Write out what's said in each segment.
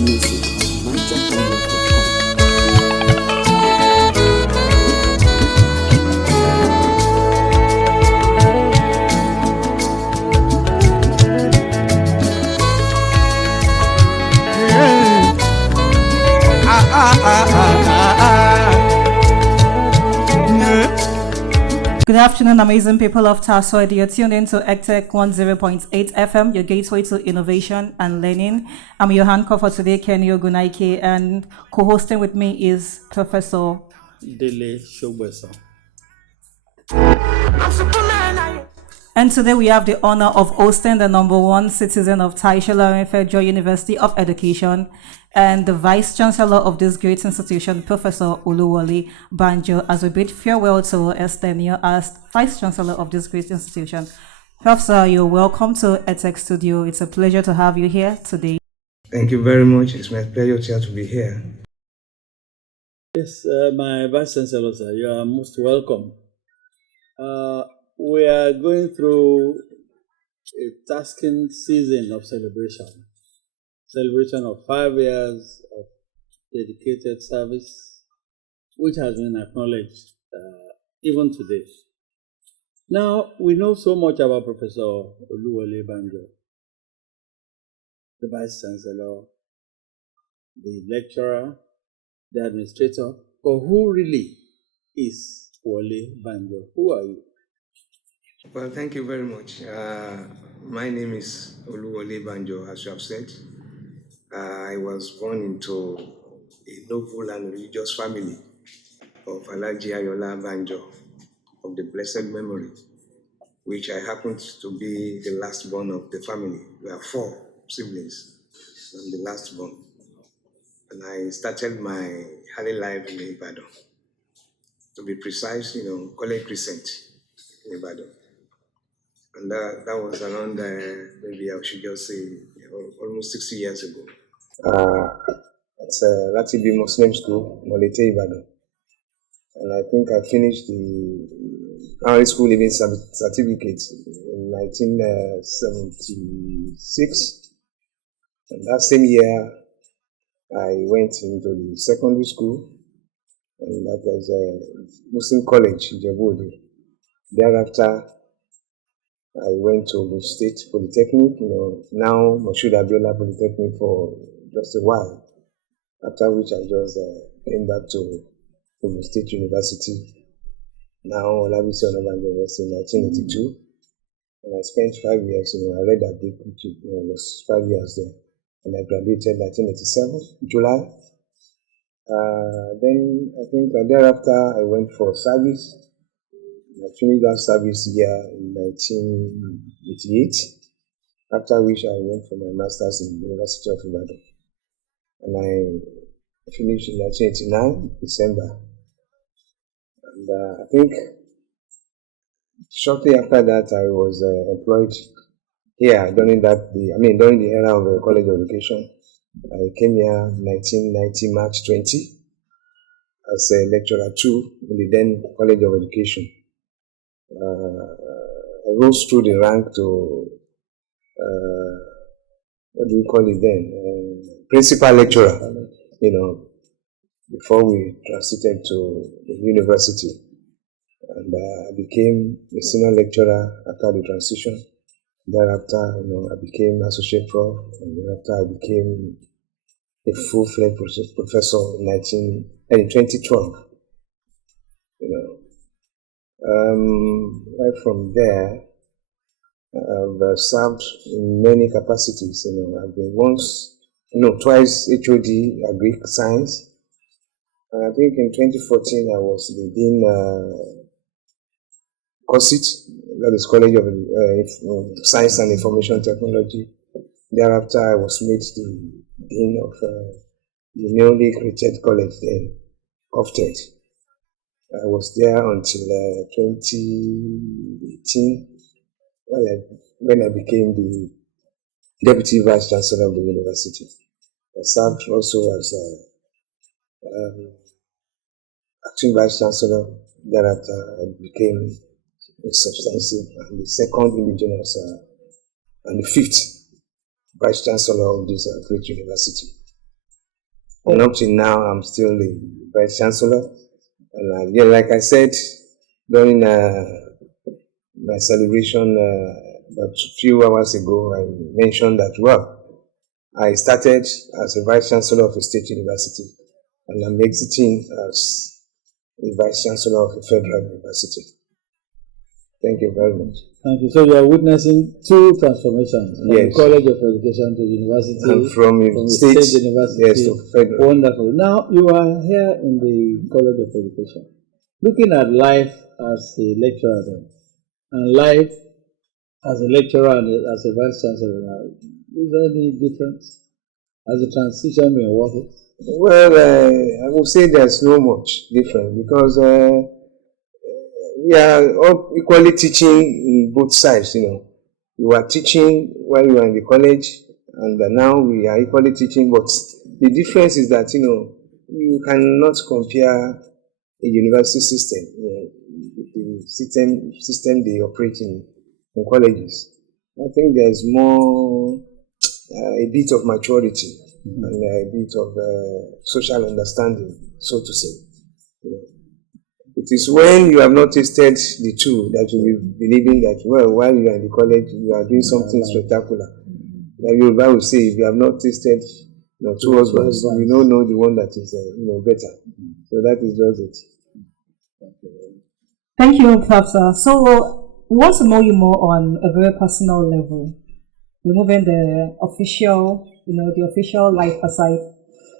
music on nigerhighlife.com. Good afternoon, amazing people of TASFUED. You're tuned in to ECTEC 10.8 FM, your gateway to innovation and learning. I'm your anchor for today, Kenny Ogunaike, and co-hosting with me is Professor Dele Shogbeso. And today we have the honor of hosting the number one citizen of Taisha Federal University of Education and the Vice Chancellor of this great institution, Professor Oluwole Banjo, as we bid farewell to his tenure as Vice Chancellor of this great institution. Professor, you're welcome to ECTEC Studio. It's a pleasure to have you here today. Thank you very much. It's my pleasure to be here. Yes, my Vice Chancellor, sir, you are most welcome. We are going through a tasking season of celebration of 5 years of dedicated service, which has been acknowledged even today. Now, we know so much about Professor Oluwole Banjo, the Vice Chancellor, the lecturer, the administrator, but who really is Wole Banjo? Who are you? Well, thank you very much. My name is Oluwole Banjo, as you have said. I was born into a noble and religious family of Alhaji Ayola Banjo of the blessed memory, which I happened to be the last born of the family. We are 4 siblings. I'm the last born. And I started my early life in Ibadan. To be precise, College Crescent in Ibadan. And that was around, maybe I should just say, almost 60 years ago. It's a Latibi Muslim school, Molete Ibadan. And I think I finished the primary school living certificate in 1976. And that same year, I went into the secondary school, and that was a Muslim college in Djibouti. Thereafter, I went to the State Polytechnic, now Moshood Abiola Polytechnic for just a while, after which I just came back to Ogun State University, now Olabisi Onabanjo University in 1982, and I spent 5 years, I read that book, which was 5 years there, and I graduated 1987, July. Then I think thereafter I went for service. I finished that service year in 1988, after which I went for my master's in the University of Ibadan. And I finished in 1989, December. And I think shortly after that, I was employed here during the era of the College of Education. I came here 1990, March 20, as a lecturer 2 in the then College of Education. I rose through the rank to, what do you call it then? Principal lecturer, before we transited to the university. And I became a senior lecturer after the transition. Thereafter, I became associate prof, and thereafter I became a full-fledged professor in 2012. Right from there, I've served in many capacities. I've been twice HOD Agric Science. And I think in 2014 I was the Dean COSIT, that is College of Science and Information Technology. Thereafter I was made the Dean of the newly created college then, COFTED. I was there until 2018 when I became the Deputy Vice Chancellor of the university. I served also as Acting Vice Chancellor. Thereafter, I became a substantive and the second indigenous and the 5th Vice Chancellor of this great university. And up to now, I'm still the Vice Chancellor. And yeah, like I said, during my celebration about a few hours ago, I mentioned that, well, I started as a Vice Chancellor of a state university, and I'm exiting as a Vice Chancellor of a federal university. Thank you very much. Thank you. So you are witnessing two transformations from the College of Education to university, and from state university. Yes, to federal. Wonderful. Now you are here in the College of Education, looking at life as a lecturer then, and life as a lecturer and as a vice chancellor. Is there any difference? Has the transition been worth it? Well, I would say there's no much difference because we are all equally teaching in both sides. You are teaching while you are in the college, and now we are equally teaching. But the difference is that you cannot compare a university system, the system they operate in colleges. I think there's more a bit of maturity and a bit of social understanding, so to say. It is when you have not tasted the two that you will be believing that, well, while you are in the college, you are doing something spectacular. Like Yoruba will say, if you have not tasted two husbands, you don't know the one that is better. So that is just it. Thank you, Professor. So we want to know you more on a very personal level, removing the official, the official life aside.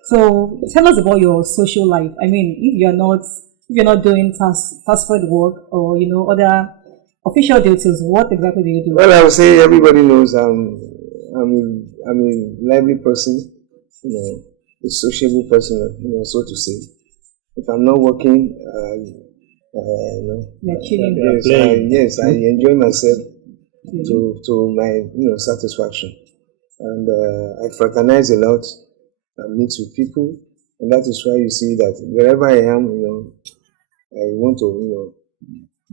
So tell us about your social life. I mean, if you're not doing TASFUED work or other official duties, what exactly do you do? Well, I would say everybody knows I'm a lively person, a sociable person, so to say. If I'm not working, yes, I enjoy myself to my satisfaction, and I fraternize a lot. I mix with people, and that is why you see that wherever I am, I want to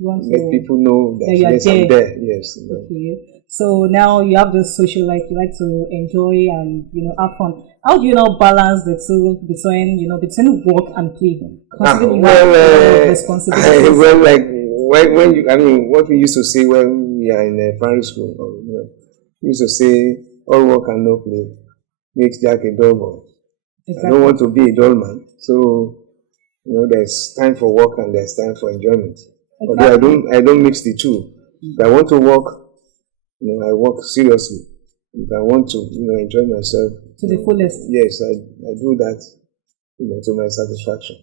let people know that yes, I'm there. Yes. Okay. So now you have this social life. You like to enjoy and have fun. How do you now balance the two between work and play? Considering you have responsibilities. Well, like what we used to say when we are in primary school, we used to say, all work and no play makes Jack a dull boy. Exactly. I don't want to be a dull man, so there's time for work and there's time for enjoyment. Exactly. Although I don't mix the two. If I want to work, I work seriously. If I want to, enjoy myself to the fullest. Yes, I do that, to my satisfaction.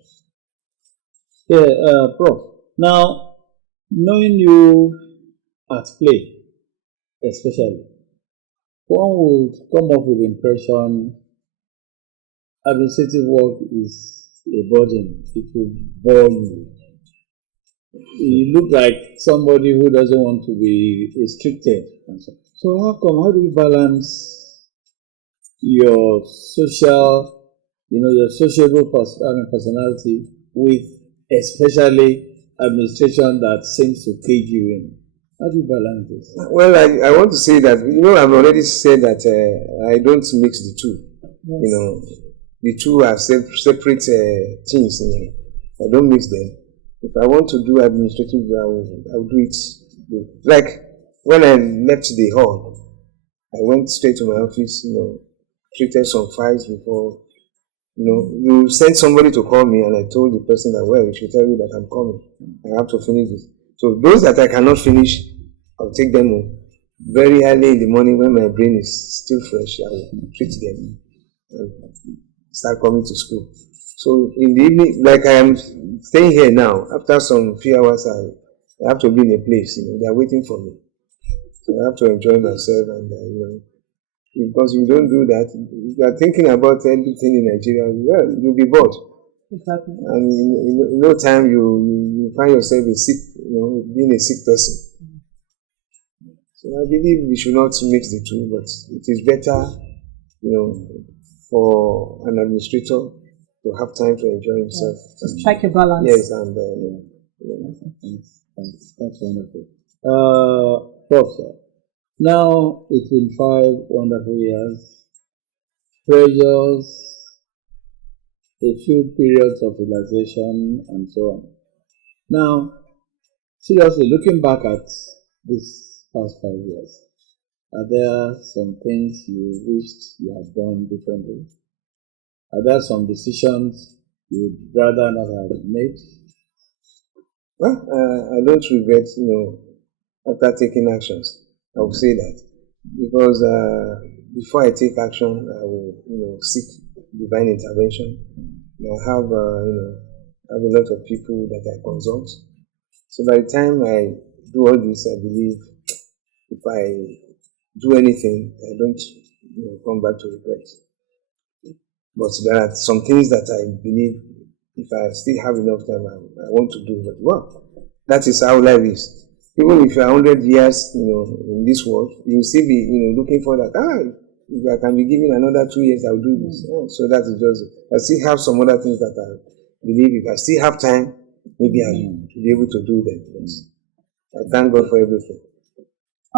Yeah, Prof. Now, knowing you at play, especially, one would come up with the impression administrative work is a burden. It will bore you. You look like somebody who doesn't want to be restricted. So how do you balance your social, your sociable personality with especially administration that seems to cage you in? How do you balance this? Well, I want to say that, I've already said that I don't mix the two. Yes. The two are separate things. I don't mix them. If I want to do administrative, I will do it. Like when I left the hall, I went straight to my office, treated some files before. You sent somebody to call me, and I told the person that, well, you should tell you that I'm coming. I have to finish this. So those that I cannot finish, I'll take them home. Very early in the morning when my brain is still fresh, I will treat them and start coming to school. So in the evening, like I am staying here now, after some few hours, I have to be in a place, they are waiting for me. So I have to enjoy myself and, because you don't do that, if you are thinking about everything in Nigeria, well, you'll be bored. Exactly. And in no time, you find yourself being a sick person. So I believe we should not mix the two, but it is better, for an administrator to have time to enjoy himself. To strike a balance. Yes, and that's wonderful. Prof, now it's been 5 wonderful years. Pressures, a few periods of relaxation, and so on. Now, seriously, looking back at this past 5 years, are there some things you wished you had done differently? Are there some decisions you'd rather not have made? Well, I don't regret, after taking actions. I will say that because before I take action, I will, seek divine intervention. I have, have a lot of people that I consult. So by the time I do all this, I believe if I do anything, I don't, come back to regret. But there are some things that I believe if I still have enough time, I want to do. But well, that is how life is. Even if you are 100 years, in this world, you will still be, looking for that. If I can be given another 2 years, I'll do this. So that is just. I still have some other things that I believe if I still have time, maybe I'll be able to do them. Yes. I thank God for everything.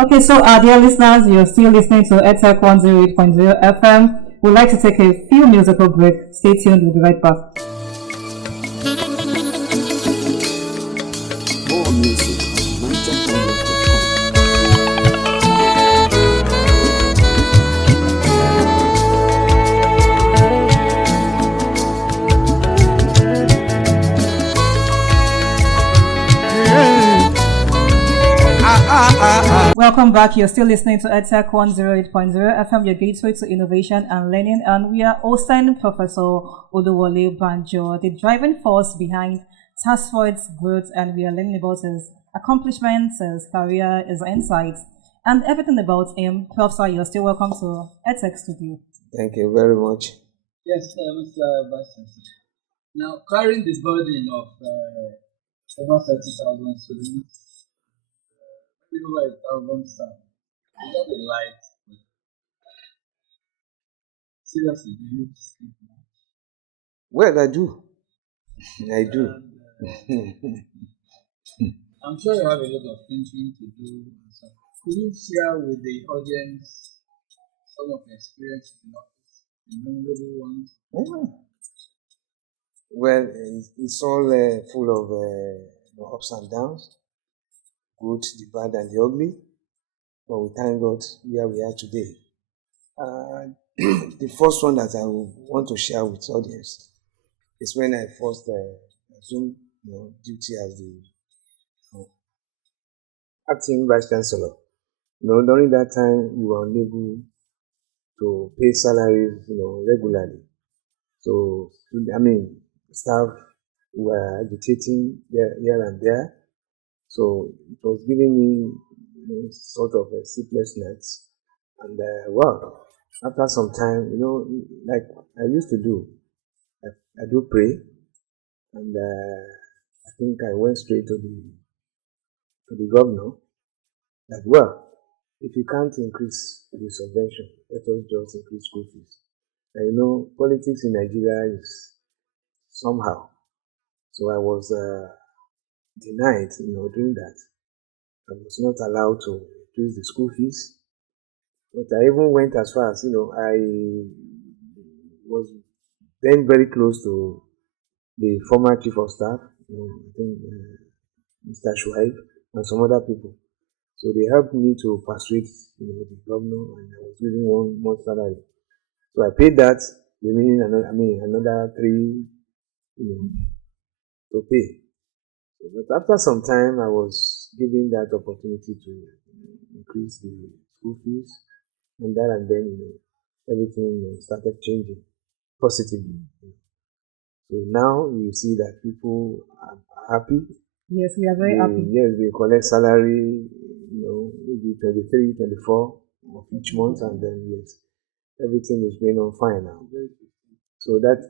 Okay, so dear listeners, you're still listening to EdTech 108.0 FM. We'd like to take a few musical break. Stay tuned, we'll be right back. More music on NigerConnect.com. Welcome back. You're still listening to EdTech 108.0 FM, your gateway to innovation and learning. And we are hosting Professor Oluwole Banjo, the driving force behind TASFUED's growth, and we are learning about his accomplishments, his career, his insights, and everything about him. Prof, sir, you're still welcome to EdTech Studio. Thank you very much. Yes, Mr. Vice Chancellor. Now, carrying the burden of over 30,000 students, over 1,000 staff, is that a light? Seriously, do you sleep much? Well, I do. I do. I'm sure you have a lot of thinking to do. And so, could you share with the audience some of the experiences in office, the memorable ones? Well, it's all full of ups and downs, good, the bad, and the ugly. But we thank God where we are today. The first one that I would want to share with audience is when I first assumed duty as the acting vice chancellor. During that time we were unable to pay salaries, regularly. So staff were agitating here and there. So it was giving me sort of a sleepless nights. And after some time, like I used to do, I do pray, and I think I went straight to the governor that if you can't increase the subvention, let us just increase school fees. And politics in Nigeria is somehow. So I was denied, doing that. I was not allowed to increase the school fees. But I even went as far as, I was then very close to the former chief of staff, I think Mr. Shuaib, and some other people. So they helped me to persuade, the governor, and I was given 1 month salary. So I paid that, remaining another 3, to pay. But after some time, I was given that opportunity to increase the school fees, and then, everything started changing positively. So now you see that people are happy. Yes, we are very happy. Yes, they collect salary, maybe 23, 24 of each month, and then yes, everything is going on fine now. So that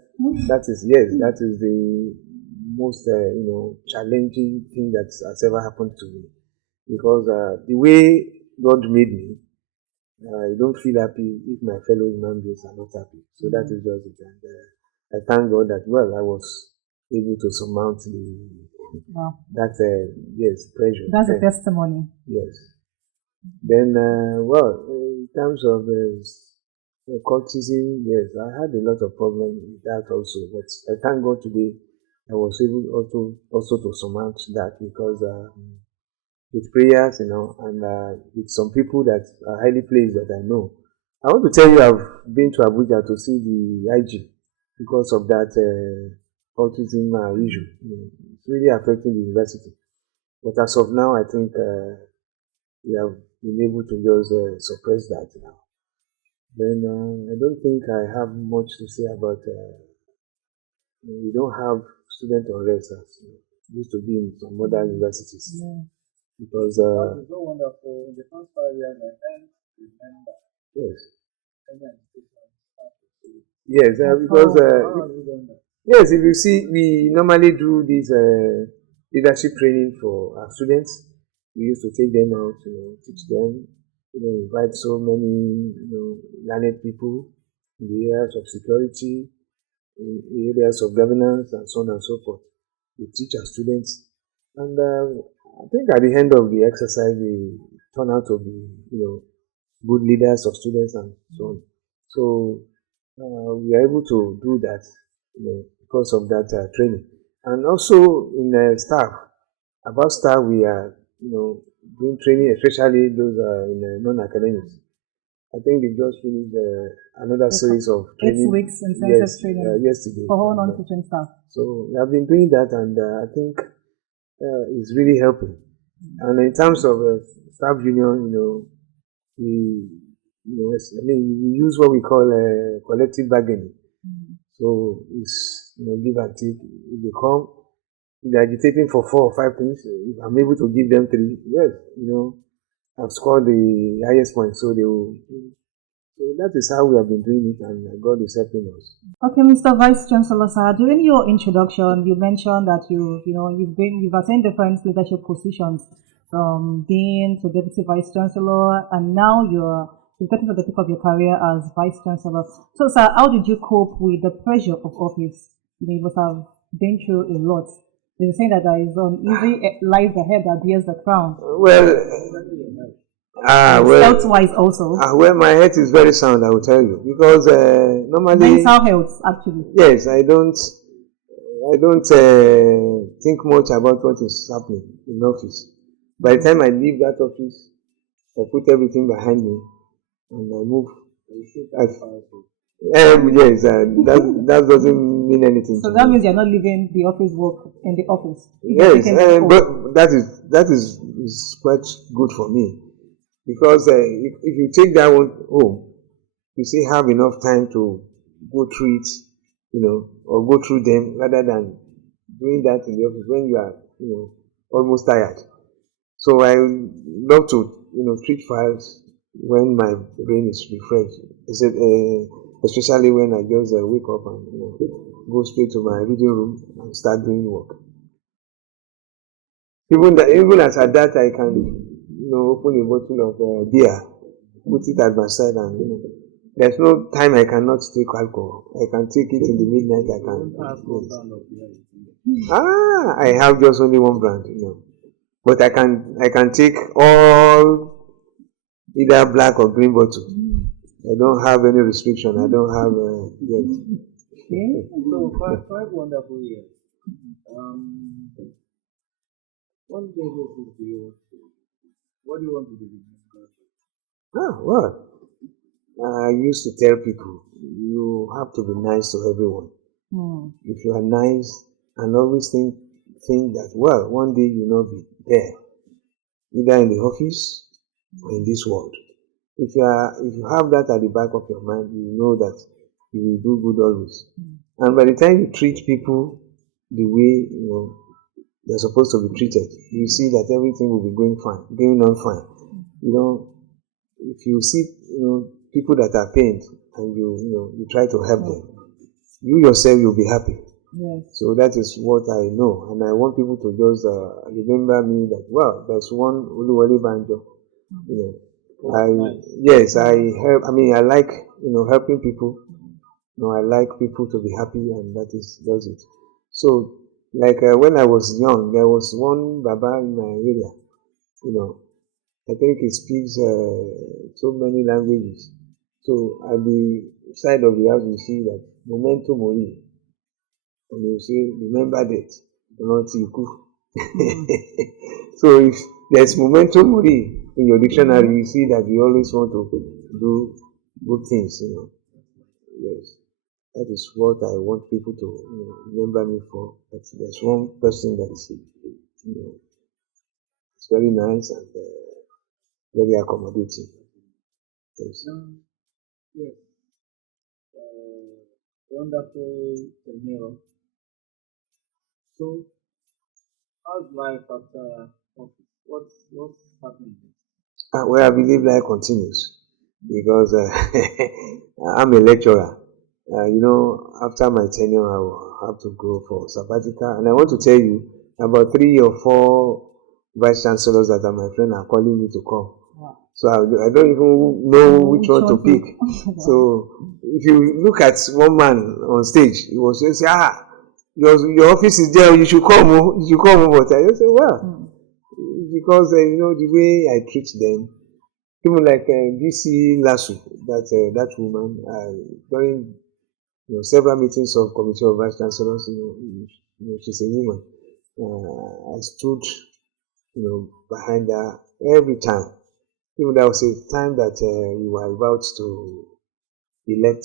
is the most challenging thing that has ever happened to me, because the way God made me, I don't feel happy if my fellow human beings are not happy. So that is just it. And I thank God that I was able to surmount pressure. That's a testimony. Yes. Then in terms of Cultism, yes, I had a lot of problems with that also, but I thank God today I was able also to surmount that because with prayers, and with some people that are highly placed that I know. I want to tell you, I've been to Abuja to see the IG because of that autism issue. It's really affecting the university. But as of now, I think we have been able to just suppress that now. Then I don't think I have much to say about. We don't have student unrest as used to be in some other universities because It's so wonderful. In the first 5 years, I can't remember yes, any education started. yes, because How have you done that? yes, if you see, we normally do this leadership training for our students. We used to take them out, teach them, invite so many, learned people in the areas of security, in the areas of governance, and so on and so forth. We teach our students, and I think at the end of the exercise, they turn out to be, good leaders of students and so on. So we are able to do that, because of that training. And also in staff, about staff, we are, doing training, especially those in non-academics. I think they just finished another series of 8 training. weeks intensive training yesterday. for all And, non-teaching staff. so we have been doing that, and I think it's really helping. And in terms of staff union, we, we use what we call collective bargaining. So it's give and take. If they come, if they're agitating for 4 or 5 things, if I'm able to give them 3, yes, I've scored the highest point. So they will. So that is how we have been doing it, and God is helping us. Okay, Mr. Vice Chancellor, sir, during your introduction, you mentioned that you've attained different leadership positions, from dean to deputy vice chancellor, and now you've gotten to the peak of your career as vice chancellor. So, sir, how did you cope with the pressure of office? You must have been through a lot. They're saying that there is easy lies ahead that bears the crown. Well, Health-wise also. Well, my health is very sound, I will tell you, because normally Mental health, actually. yes, I don't think much about what is happening in office. By the time I leave that office, I put everything behind me and I move. Yes, that doesn't mean anything. So to that me. means you're not leaving the office work in the office. Yes, but that is quite good for me, because if you take that one home, you still have enough time to go through it, or go through them, rather than doing that in the office when you are, almost tired. So I love to, treat files when my brain is refreshed. Especially when I just wake up and go straight to my reading room and start doing work. Even as at that, I can, open a bottle of beer, put it at my side, and there's no time I cannot take alcohol. I can take it in the midnight. I can. Yes. I have just only one brand, but I can take all, either black or green bottle. I don't have any restriction. I don't have yes. Okay. So 5 wonderful years. What legacy do you want to? What do you want to be remembered? Well, I used to tell people, you have to be nice to everyone. If you are nice and always think that, well, one day you'll not be there, either in the office or in this world. If you have that at the back of your mind, you know that you will do good always. And by the time you treat people the way they're supposed to be treated, you see that everything will be going on fine. If you see people that are pained and you try to help them, you yourself will be happy. Yes. So that is what I know, and I want people to just remember me that, well, there's one Oluwole Banjo. I help. I mean, I like helping people. I like people to be happy, and that is just it. So, like when I was young, there was one Baba in my area. I think he speaks so many languages. So at the side of the house, you see that memento mori, and you say remember that, not iku. So if there's memento mori in your dictionary, you see that you always want to do good things. Yes, that is what I want people to remember me for. That there's one person that is very nice and very accommodating. Yes. Yes. Wonderful tenure. So, how's life after office? What's happening? Well, I believe life continues because I'm a lecturer. After my tenure, I will have to go for sabbatical. And I want to tell you, about 3 or 4 vice chancellors that are my friend are calling me to come. Wow. So I don't even know which one to pick. So if you look at one man on stage, he was just say, your office is there, you should come. You should come. But I just say, well, because the way I treat them, even like DC Lasso, that woman, during several meetings of committee of vice chancellors, she's a woman. I stood, behind her every time. Even there was a time that we were about to elect,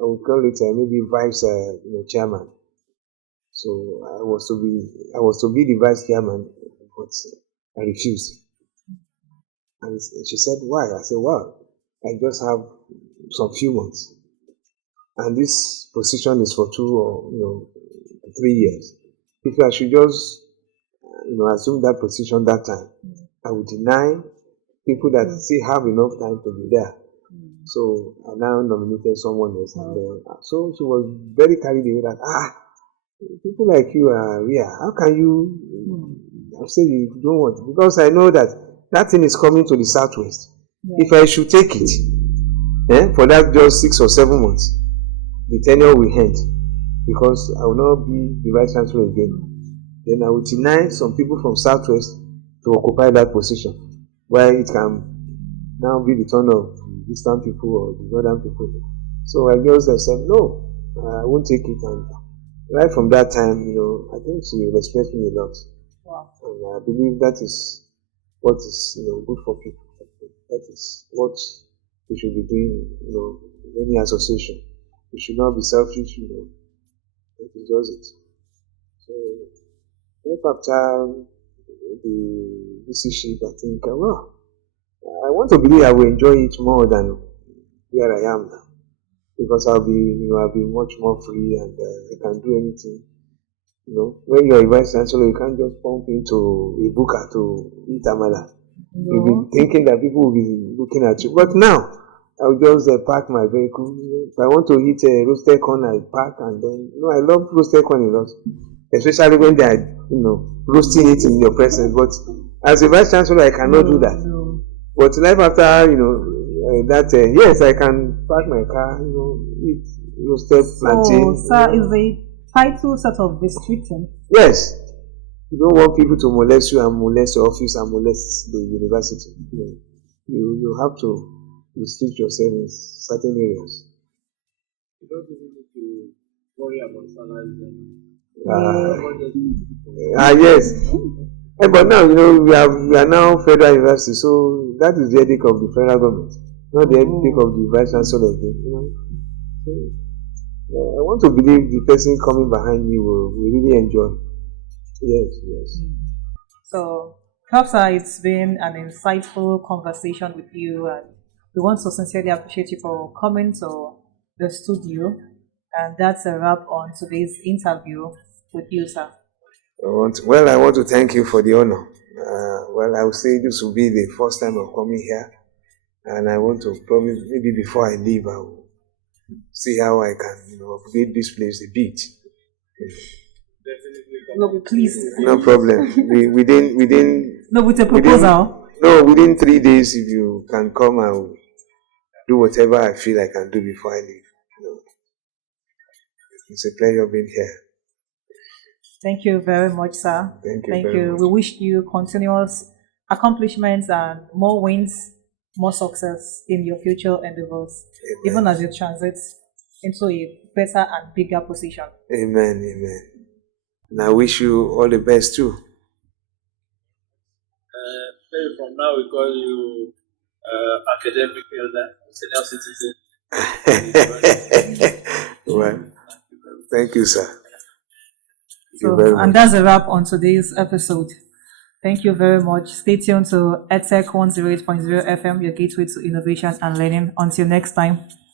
I would call it maybe vice, chairman. So I was to be the vice chairman, but I refused. And she said, why? I said, well, I just have some few months. And this position is for 2 or 3 years. If I should just assume that position that time, I would deny people that still have enough time to be there. So I now nominated someone else, and so she was very carried away that people like you are here. How can you? I say you don't want, because I know that thing is coming to the southwest. If I should take it, for that just 6 or 7 months, the tenure will end, because I will not be the vice chancellor again. Then I will deny some people from southwest to occupy that position, while it can now be the turn of the eastern people or the northern people. So I just said no, I won't take it. And right from that time, I think she respects me a lot. Wow. And I believe that is what is good for people. That is what we should be doing. Any association, we should not be selfish. That is just it. So right after the VC-ship, I think, I want to believe I will enjoy it more than where I am now, because I'll be much more free, and I can do anything. When you're a vice chancellor, you can't just pump into a booker to eat amala. You'll be thinking that people will be looking at you. But now, I'll just park my vehicle. If I want to eat roasted corn, I park, and then I love roasted corn a lot, especially when they are roasting it in your presence. But as a vice chancellor, I cannot do that. But life after yes, I can park my car, eat roasted plantain. So, sir, is the title sort of restricting? Yes. You don't want people to molest you and molest your office and molest the university. You have to restrict yourself in certain areas. You don't even need to worry about salaries Yes. But now, we are now federal university, so that is the headache of the federal government, not the headache of the vice chancellor again. So, I want to believe the person coming behind me will really enjoy. Yes. So, Prof, sir, it's been an insightful conversation with you, and we want to sincerely appreciate you for coming to the studio. And that's a wrap on today's interview with you, sir. I want to thank you for the honor. I would say this will be the first time of coming here, and I want to promise maybe before I leave, I will see how I can, upgrade this place a bit. No, please. No problem. Within No, with a proposal. Within 3 days, if you can come, I will do whatever I feel I can do before I leave. It's a pleasure being here. Thank you very much, sir. Thank you. We wish you continuous accomplishments and more wins more success in your future endeavors, Amen. even as you transit into a better and bigger position. Amen. Amen. And I wish you all the best too. Maybe from now we call you academic elder, senior citizen. Well, thank you, sir. Thank you So, very much. and that's a wrap on today's episode. Thank you very much. Stay tuned to EdTech 108.0 FM, your gateway to innovation and learning. Until next time.